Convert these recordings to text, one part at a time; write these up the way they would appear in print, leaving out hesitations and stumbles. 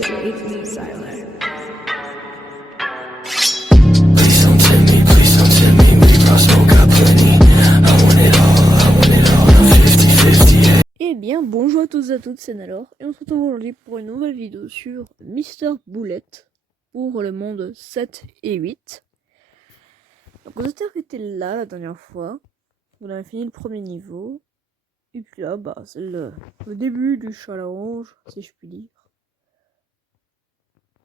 Jake Silent. Eh bien, bonjour à tous et à toutes, c'est Nalor, et on se retrouve aujourd'hui pour une nouvelle vidéo sur Mister Bullet pour le monde 7 et 8. Donc on s'était arrêté là la dernière fois, on avait fini le premier niveau, et puis là, bah, c'est le début du challenge, si je puis dire.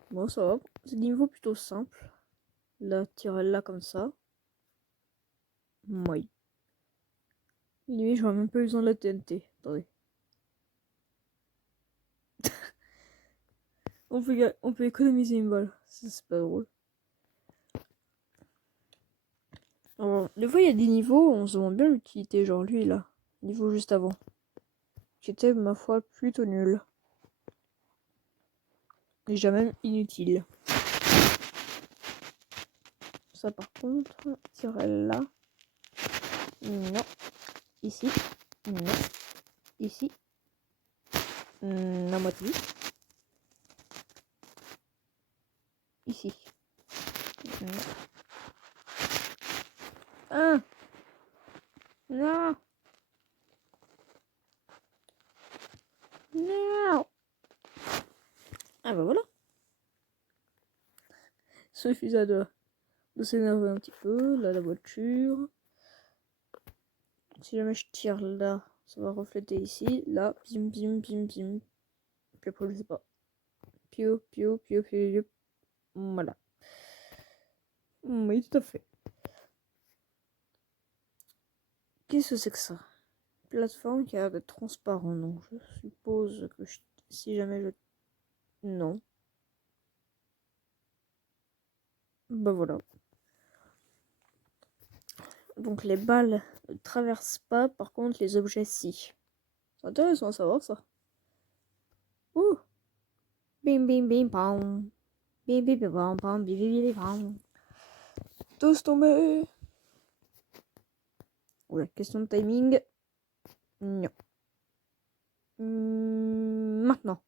Bon, ça va, c'est des niveaux plutôt simples. Là, tirer là comme ça. Oui. Limite, j'aurais même pas besoin de la TNT. Attendez. On peut économiser une balle. C'est pas drôle. Alors, des fois, il y a des niveaux, on se demande bien l'utilité. Genre lui, là. Niveau juste avant. Qui était, ma foi, plutôt nul. Déjà même inutile. Ça, par contre, tirer là. Non. Ici. Non. Ici. La moitié. Ici. Non. Ah. Non. Non. Ah bah voilà. Suffisait de s'énerver un petit peu. Là, la voiture. Si jamais je tire là, ça va refléter ici. Là, bim, bim, bim, bim. Puis après, je sais pas. Pio, pio, pio, pio, pio. Voilà. Oui, tout à fait. Qu'est-ce que c'est que ça? Plateforme qui a l'air d'être transparent, non? Je suppose que si jamais je... Non. Bah voilà. Donc les balles ne traversent pas, par contre les objets si. C'est intéressant à savoir ça. Ouh! Bim bim bim pam. Bim bim bim pam pam bim bim bim pam. Tous tombés! Oula, question de timing. Non. Maintenant.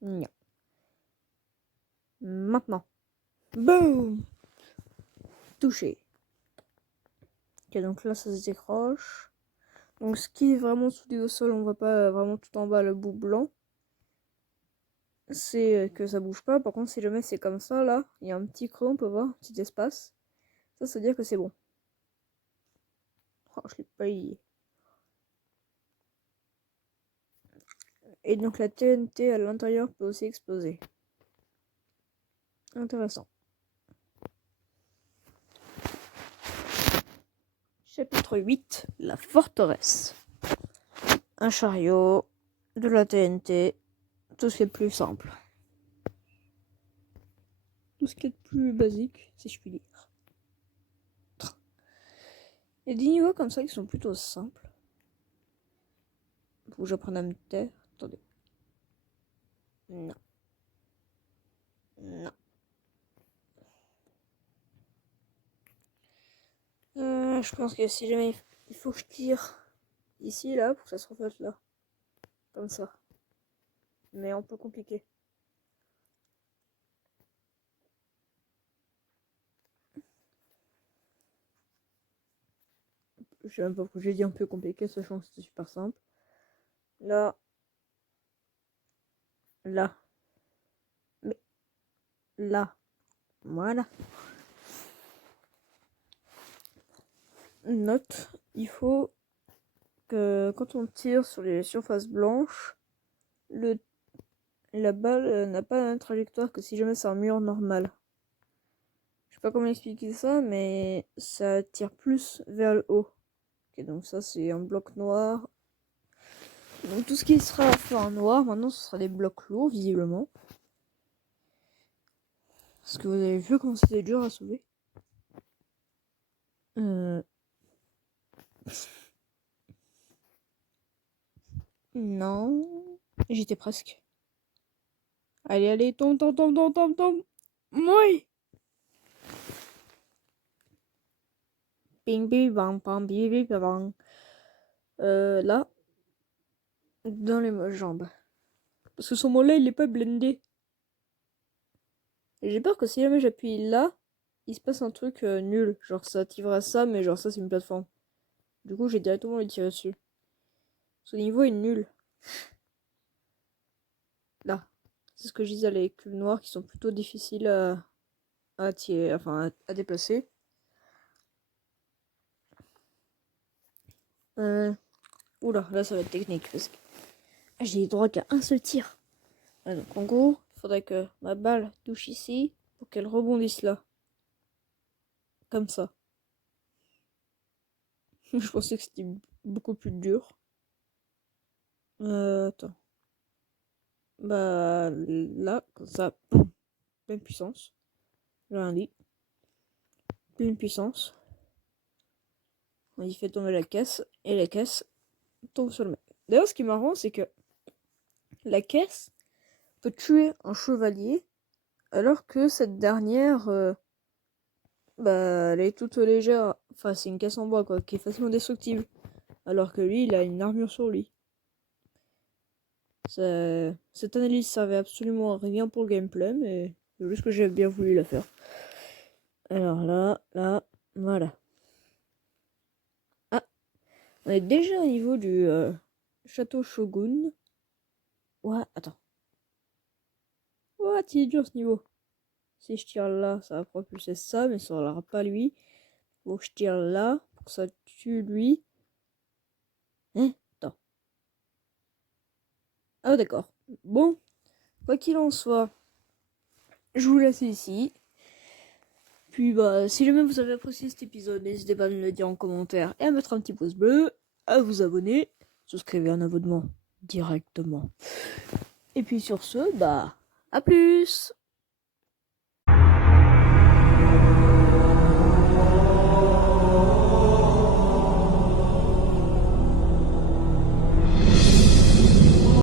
Non. Maintenant. Boum! Touché. Ok, donc là, ça se décroche. Donc, ce qui est vraiment soudé au sol, on voit pas vraiment tout en bas le bout blanc. C'est que ça bouge pas. Par contre, si jamais c'est comme ça, là, il y a un petit creux, on peut voir, un petit espace. Ça veut dire que c'est bon. Oh, je l'ai pas lié. Et donc, la TNT à l'intérieur peut aussi exploser. Intéressant. Chapitre 8, la forteresse. Un chariot, de la TNT, tout ce qui est plus simple. Tout ce qui est plus basique, si je puis dire. Il y a des niveaux comme ça qui sont plutôt simples. Faut que j'apprenne à me taire. Attendez. Non. Non. Je pense que si jamais il faut que je tire ici, là, pour que ça se reflète là. Comme ça. Mais un peu compliqué. Je sais même pas pourquoi j'ai dit un peu compliqué, sachant que c'était super simple. Là. Là. Mais. Là. Voilà. Note. Il faut que quand on tire sur les surfaces blanches, la balle n'a pas la même trajectoire que si jamais c'est un mur normal. Je sais pas comment expliquer ça, mais ça tire plus vers le haut. Ok, donc ça c'est un bloc noir. Donc tout ce qui sera fait en noir, maintenant ce sera des blocs lourds, visiblement. Parce que vous avez vu comment c'était dur à sauver. Non. J'étais presque. Allez, allez, tombe, tombe, tombe, tombe, tombe, tombe. Oui. Bing, bing, bang, bang, bing, bing, bang. Là. Dans les jambes. Parce que son mollet, il est pas blindé. Et j'ai peur que si jamais j'appuie là, il se passe un truc nul. Genre ça activera ça, mais genre ça c'est une plateforme. Du coup j'ai directement le tiré dessus. Ce niveau est nul. Là. C'est ce que je disais, les cubes noirs qui sont plutôt difficiles à tirer, enfin à déplacer. Oula, là ça va être technique parce que j'ai droit qu'à un seul tir. Donc en gros, il faudrait que ma balle touche ici pour qu'elle rebondisse là. Comme ça. Je pensais que c'était beaucoup plus dur. Attends. Bah là, comme ça, boum, pleine puissance. J'ai rien dit. Pleine puissance. Il fait tomber la caisse et la caisse tombe sur le mec. D'ailleurs, ce qui est marrant, c'est que la caisse peut tuer un chevalier alors que cette dernière, bah, elle est toute légère. Enfin, c'est une caisse en bois, quoi, qui est facilement destructible. Alors que lui, il a une armure sur lui. Cette analyse servait absolument à rien pour le gameplay, mais c'est juste que j'ai bien voulu la faire. Alors là, voilà. Ah, on est déjà au niveau du château Shogun. Ouais, attends. Ouais, il est dur ce niveau. Si je tire là, ça va propulser ça, mais ça ne l'aura pas lui. Faut que je tire là, pour que ça tue lui. Hein? Attends. Ah d'accord. Bon, quoi qu'il en soit, je vous laisse ici. Puis bah, si jamais vous avez apprécié cet épisode, n'hésitez pas à me le dire en commentaire et à mettre un petit pouce bleu, à vous abonner, souscrivez un abonnement directement. Et puis sur ce, bah, à plus!